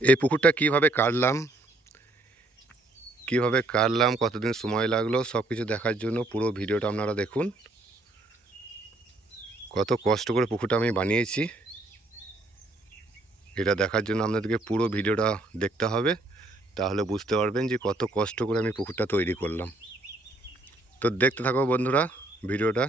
এই পুকুরটা কীভাবে কাটলাম? কীভাবে কাটলাম? কতদিন সময় লাগল? সব কিছু দেখার জন্য পুরো ভিডিওটা আপনারা দেখুন। কত কষ্ট করে পুকুরটা আমি বানিয়েছি। এটা দেখার জন্য আপনাদেরকে পুরো ভিডিওটা দেখতে হবে। তাহলে বুঝতে পারবেন যে কত কষ্ট করে আমি পুকুরটা তৈরি করলাম। তো দেখতে থাকো বন্ধুরা ভিডিওটা।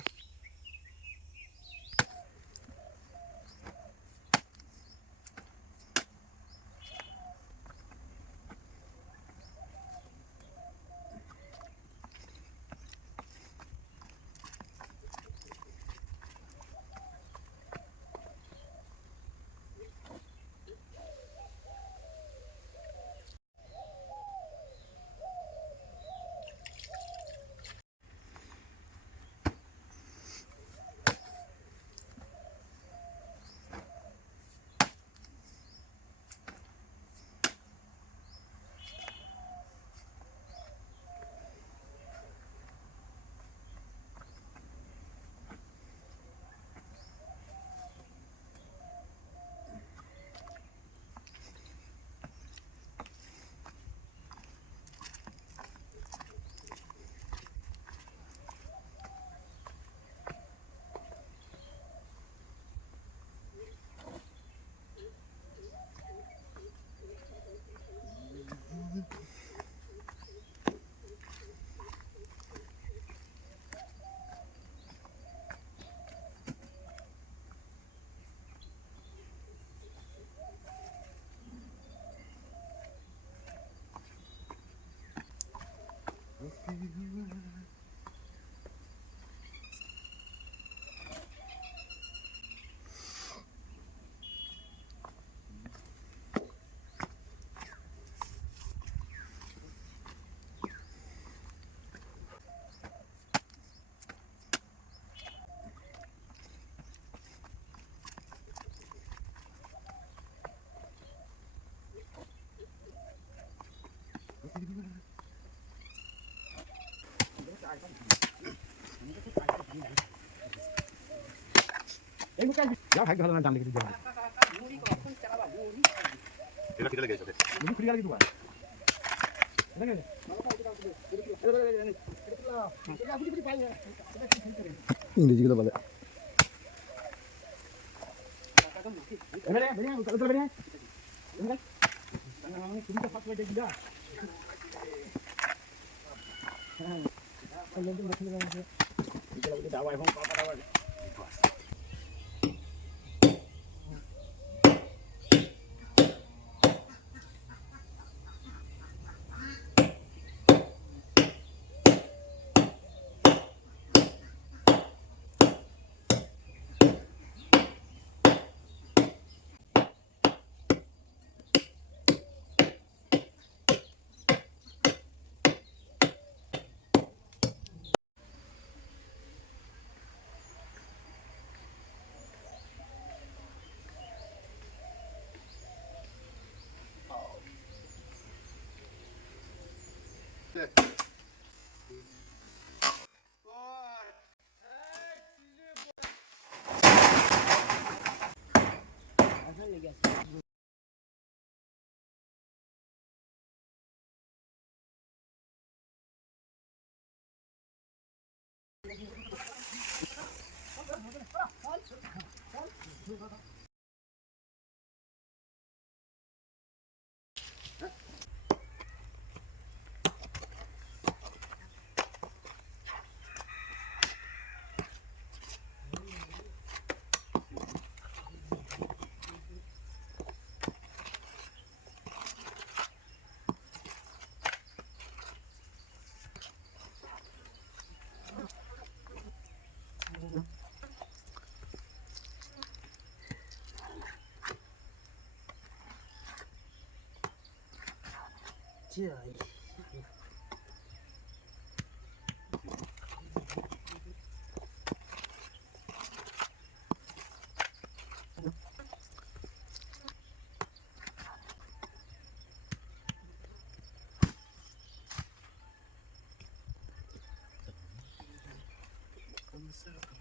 you. ಯಾವ ಹಾಕಿ ಹಲವಾರು ದಾಂಡಿಗೆ ಇದ್ದೀರಾ ಇಲ್ಲ ಕಿಡಲಿಗೆ ಇದೆ ನಿಮಗೆ ಕುಡಿಯಾಗಿ ಇದುವಾ ಇಂಗ್ಲಿಷ್ ಬಲೆ ದಾವಾ ಹೋಗಿ ಪಾಪ ದಾವಾ işte. Thank you. Trời Thank you.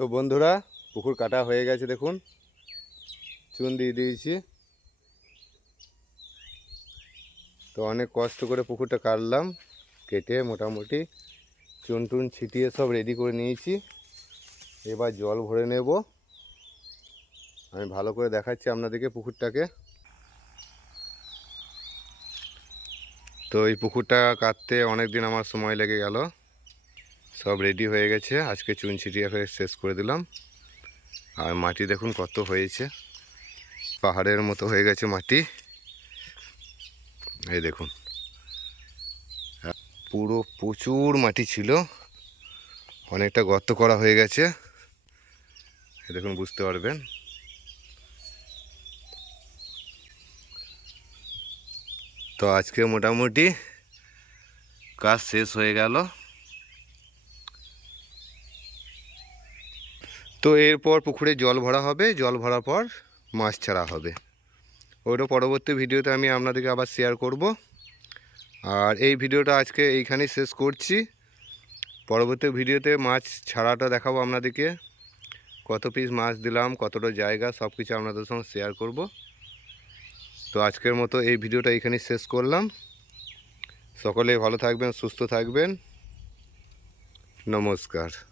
তো বন্ধুরা, পুকুর কাটা হয়ে গেছে দেখুন। চুন দিয়ে দিয়েছি। তো অনেক কষ্ট করে পুকুরটা কাটলাম, কেটে মোটামুটি চুন টুন ছিটিয়ে সব রেডি করে নিয়েছি। এবার জল ভরে নেব। আমি ভালো করে দেখাচ্ছি আপনাদেরকে পুকুরটাকে। তো এই পুকুরটা কাটতে অনেক দিন আমার সময় লেগে গেল। সব রেডি হয়ে গেছে। আজকে চুন ছিটিয়ে শেষ করে দিলাম। আর মাটি দেখুন কত হয়েছে। পাহাড়ের মতো হয়ে গেছে মাটি। এই দেখুন। পুরো প্রচুর মাটি ছিল। অনেকটা গর্ত করা হয়ে গেছে। দেখুন, বুঝতে পারবেন। তো আজকে মোটামুটি কাজ শেষ হয়ে গেল। তো এরপর পুকুরে জল ভরা হবে, জল ভরার পর মাছ ছাড়া হবে। ওইটা পরবর্তী ভিডিওতে আমি আপনাদেরকে আবার শেয়ার করব। আর এই ভিডিওটা আজকে এইখানেই শেষ করছি। পরবর্তী ভিডিওতে মাছ ছাড়াটা দেখাবো আপনাদেরকে। কত পিস মাছ দিলাম, কতটা জায়গা সব কিছু আপনাদের সঙ্গে শেয়ার করব। তো আজকের মতো এই ভিডিওটা এইখানেই শেষ করলাম। সকলে ভালো থাকবেন, সুস্থ থাকবেন। নমস্কার।